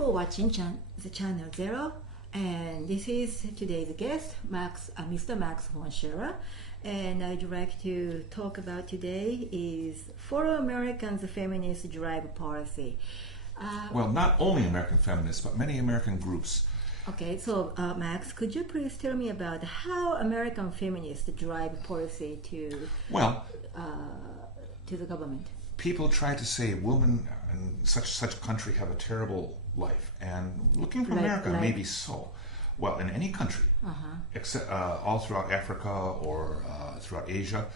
for watching the channel Zero, and this is today's guest, Mr. Max von Shuler, and I'd like to talk about today is for Americans feminist drive policy. Well, not only American feminists, but many American groups. Okay, so Max, could you please tell me about how American feminists drive policy to the government? People try to say women in such a country have a terrible life, and looking for America, maybe so. Well, in any country, except all throughout Africa or throughout Asia,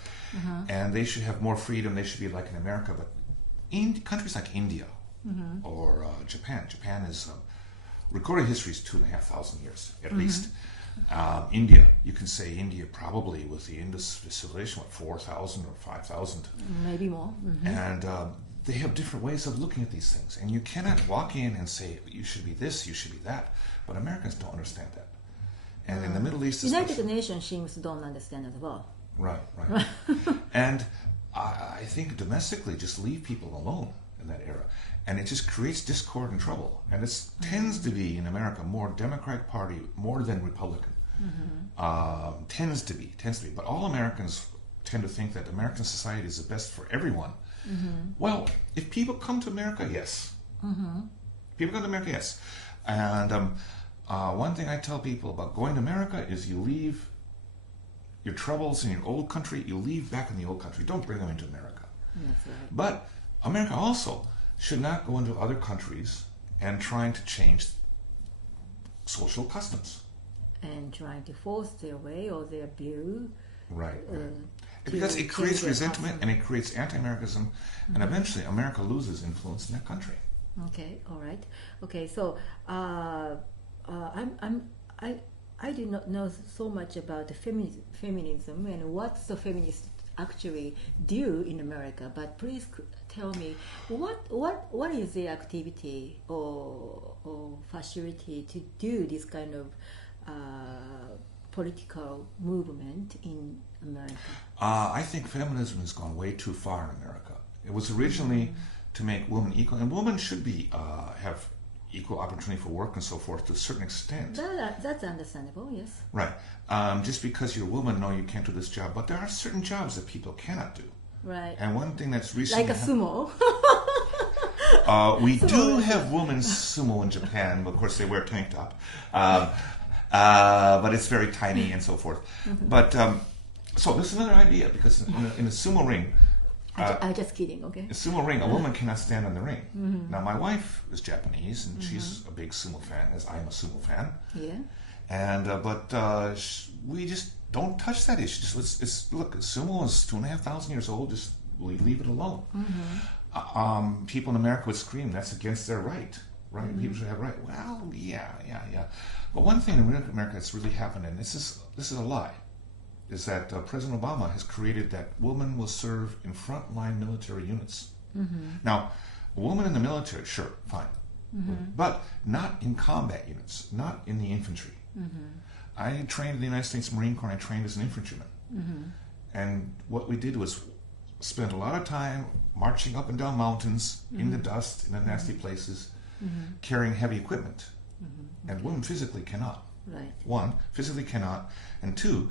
and they should have more freedom. They should be like in America, but in countries like India or Japan is recorded history is 2,500 years at least. India, you can say India probably with the Indus civilization, 4,000 or 5,000, maybe more. And they have different ways of looking at these things, and you cannot walk in and say you should be this, you should be that. But Americans don't understand that, and in the Middle East, United Nations seems don't understand as well. Right. And I think domestically, just leave people alone in that era, and it just creates discord and trouble. And it tends to be in America more Democratic Party more than Republican. Tends to be. But all Americans tend to think that American society is the best for everyone. Well, if people come to America, yes. People come to America, yes. And one thing I tell people about going to America is you leave your troubles in your old country, you leave back in the old country. Don't bring them into America. That's right. But America also should not go into other countries and trying to change social customs. And trying to force their way or their view. Right. Because it creates resentment and it creates anti-Americanism, and eventually America loses influence in that country. Okay, all right. Okay, so I do not know so much about the feminism and what the feminists actually do in America, but please tell me what is the activity or facility to do this kind of political movement in America? I think feminism has gone way too far in America. It was originally to make women equal, and women should be have equal opportunity for work and so forth to a certain extent. That's understandable, yes. Right. Just because you're a woman, no, you can't do this job, but there are certain jobs that people cannot do. Right. And one thing that's recently... Like a sumo. We do have women's sumo in Japan, but of course they wear a tank top. But it's very tiny and so forth. But, so this is another idea, because in a sumo ring... I'm just kidding, okay? A sumo ring, a woman cannot stand in the ring. Now, my wife is Japanese, and she's a big sumo fan, as I'm a sumo fan. Yeah. And but we just don't touch that issue. Just look, sumo is 2,500 years old. Just leave it alone. People in America would scream, "That's against their right. Right? People should have right." Well, yeah. But one thing in America that's really happened, and this is a lie, is that President Obama has created that women will serve in frontline military units. Now, a woman in the military, sure, fine, but not in combat units, not in the infantry. I trained in the United States Marine Corps, and I trained as an infantryman. And what we did was spend a lot of time marching up and down mountains, in the dust, in the nasty places, carrying heavy equipment. And women physically cannot. Right. One, physically cannot, and two,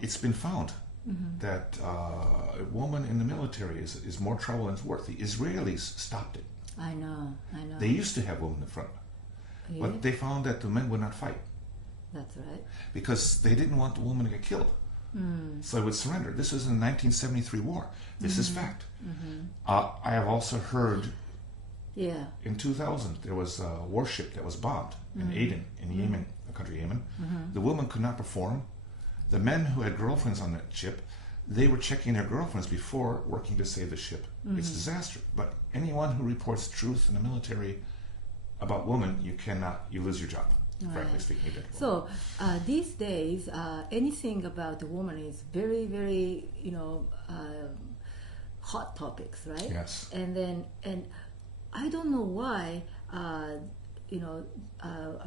it's been found that a woman in the military is more trouble than it's worth. The Israelis stopped it. I know. They used to have women in the front, but they found that the men would not fight. That's right. Because they didn't want the woman to get killed. So they would surrender. This was in the 1973 war. This is fact. I have also heard in 2000 there was a warship that was bombed in Aden, in Yemen, the country Yemen. The woman could not perform. The men who had girlfriends on that ship, they were checking their girlfriends before working to save the ship. It's a disaster. But anyone who reports truth in the military about women, you lose your job. Frankly speaking. So these days, anything about the woman is very, very, hot topics, right? Yes. And I don't know why,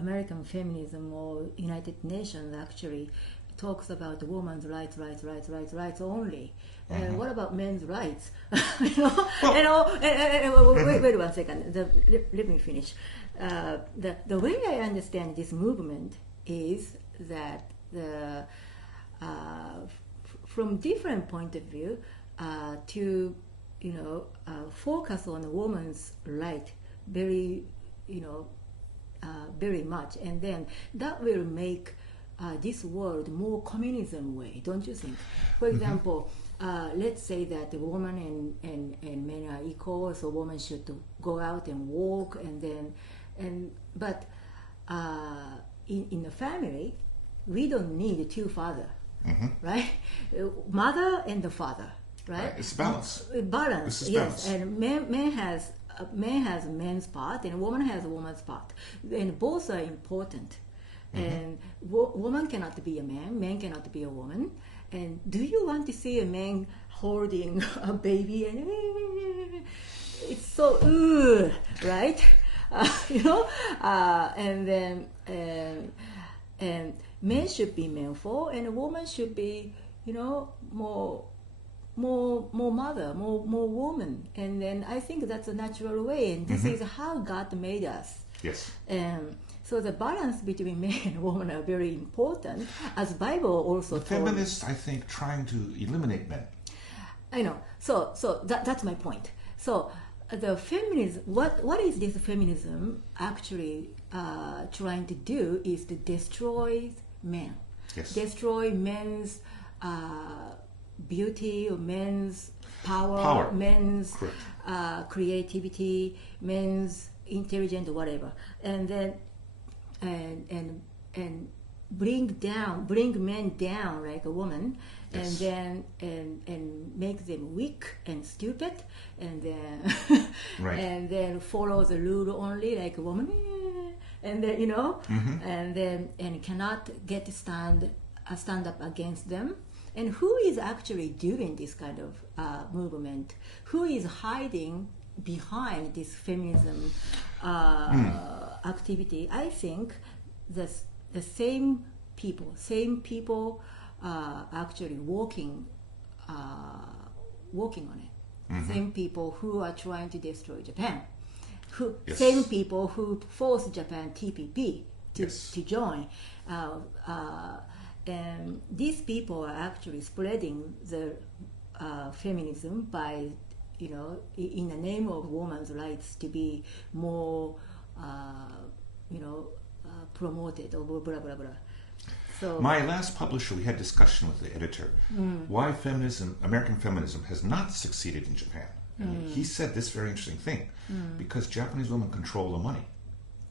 American feminism or United Nations actually talks about the woman's rights only. And what about men's rights? Wait 1 second. Let me finish. the way I understand this movement is that from different point of view, to focus on a woman's right very very much, and then that will make this world more communism way, don't you think? For example, let's say that the woman and men are equal, so women should go out and walk, but in a family, we don't need two fathers, right? Mother and the father, right? It's balance. Balance, yes. Balance. And man has men's part, and woman has a woman's part, and both are important. And woman cannot be a man cannot be a woman. And do you want to see a man holding a baby and it's so right? And then and men should be manful, and a woman should be more mother, more woman. And then I think that's a natural way, and this is how God made us. Yes. So the balance between men and women are very important, as Bible also the feminists, I think, trying to eliminate men. I know. So that's my point. So the feminism, what is this feminism actually trying to do is to destroy men. Yes. Destroy men's beauty, or men's power. Men's creativity, men's intelligence, or whatever, and then and bring men down like a woman, yes. and then and make them weak and stupid, and then right. and then follow the rule only like a woman, and then and cannot get stand up against them. And who is actually doing this kind of movement? Who is hiding behind this feminism activity? I think the same people actually working on it. Same people who are trying to destroy Japan. Yes. Same people who forced Japan TPP to join. And these people are actually spreading the feminism by, in the name of women's rights to be more, promoted, or blah blah blah. So my last publisher, we had discussion with the editor why American feminism has not succeeded in Japan. And he said this very interesting thing, because Japanese women control the money.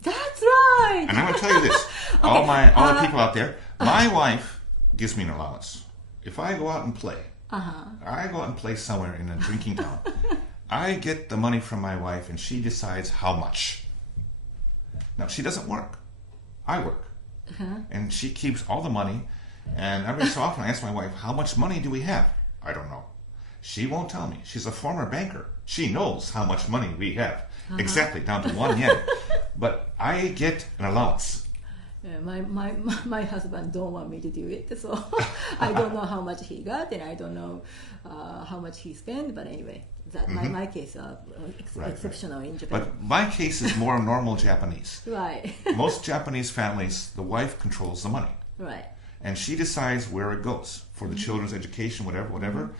That's right. And I'm going to tell you this, all the people out there, my wife gives me an allowance. If I go out and play, I go out and play somewhere in a drinking town, I get the money from my wife, and she decides how much. Now, she doesn't work. I work. And she keeps all the money, and every so often I ask my wife, how much money do we have? I don't know. She won't tell me. She's a former banker. She knows how much money we have. Exactly, down to 1 yen. But I get an allowance. Yeah, my husband don't want me to do it, so I don't know how much he got, and I don't know how much he spent. But anyway, that my case exceptional in Japan. But my case is more normal Japanese. Right. Most Japanese families, the wife controls the money. Right. And she decides where it goes for the children's education, whatever.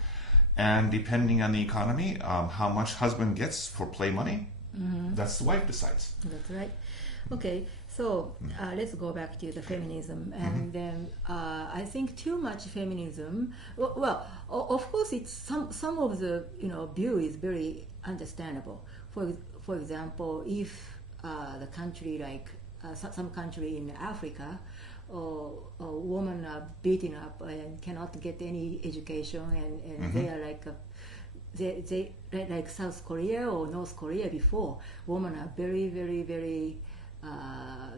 And depending on the economy, how much husband gets for play money, that's the wife decides. That's right. Okay, so let's go back to the feminism, and then I think too much feminism. Well, of course, it's some of the view is very understandable. For example, if the country like some country in Africa, women are beaten up and cannot get any education, and they are like they like South Korea or North Korea before. Women are very, very, very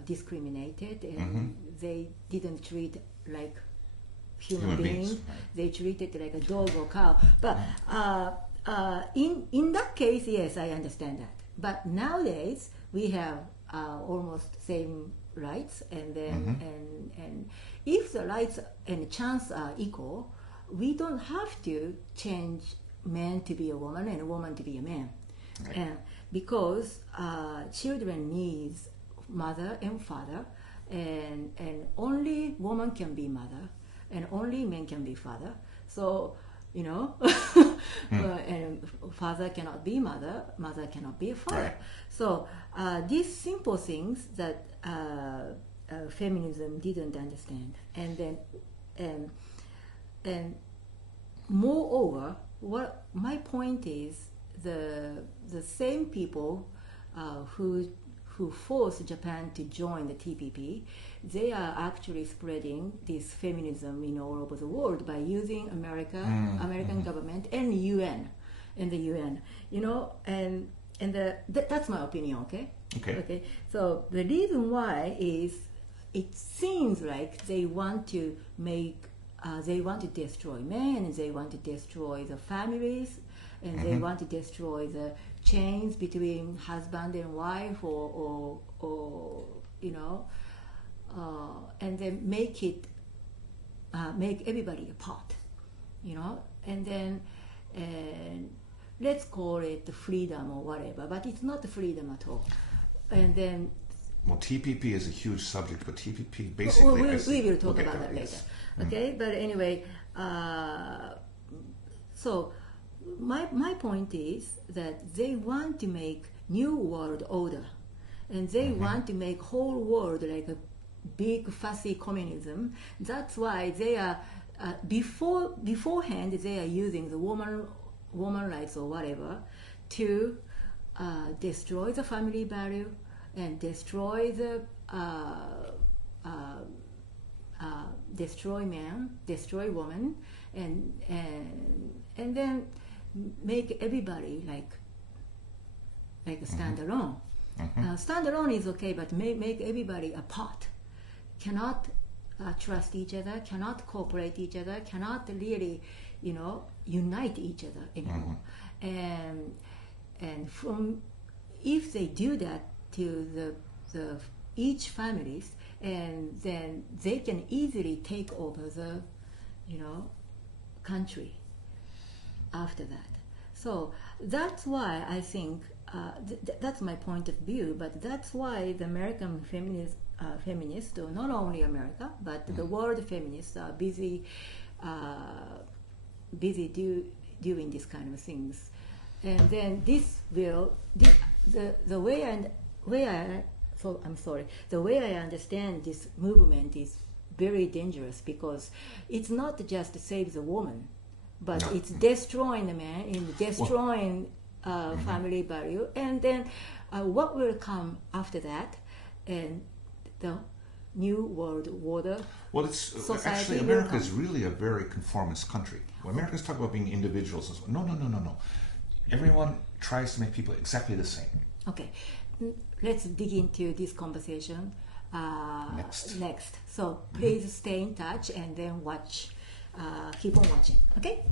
discriminated, and they didn't treat like human beings. Right. They treated like a dog or cow. But in that case, yes, I understand that. But nowadays we have almost same rights, and then and if the rights and chance are equal, we don't have to change man to be a woman and a woman to be a man. Right. Because children needs mother and father, and only woman can be mother, and only men can be father. So, you know, and father cannot be mother, mother cannot be a father. Right. So these simple things that feminism didn't understand, and then and moreover, what my point is, the same people who forced Japan to join the TPP, they are actually spreading this feminism in all over the world by using American government and the UN, you know, and that's my opinion. Okay. So the reason why is, it seems like they want to destroy men, and they want to destroy the families, and they want to destroy the chains between husband and wife, or you know, and then make everybody apart, you know, and then let's call it freedom or whatever, but it's not freedom at all. And then, well, TPP is a huge subject, but TPP basically... we will talk about that later. Okay, but anyway, so my point is that they want to make new world order, and they want to make whole world like a big fussy communism. That's why they are beforehand they are using the woman rights or whatever to destroy the family value, and destroy the destroy man, destroy woman, and then make everybody like a standalone. Standalone is okay, but make everybody apart. Cannot trust each other, cannot cooperate each other, cannot really, you know, unite each other anymore. And from, if they do that to the each families, and then they can easily take over the, you know, country after that. So that's why I think that's my point of view. But that's why the American feminists, or not only America, but the world feminists are busy doing this kind of things. And then this will the way I understand this movement is very dangerous, because it's not just to save the woman, but it's destroying the man, and destroying family value, and then what will come after that, and the new world order. Well, it's actually, America is really a very conformist country. When Americans talk about being individuals, no. Everyone tries to make people exactly the same. Okay, let's dig into this conversation next. So please stay in touch, and then watch. Keep on watching. Okay.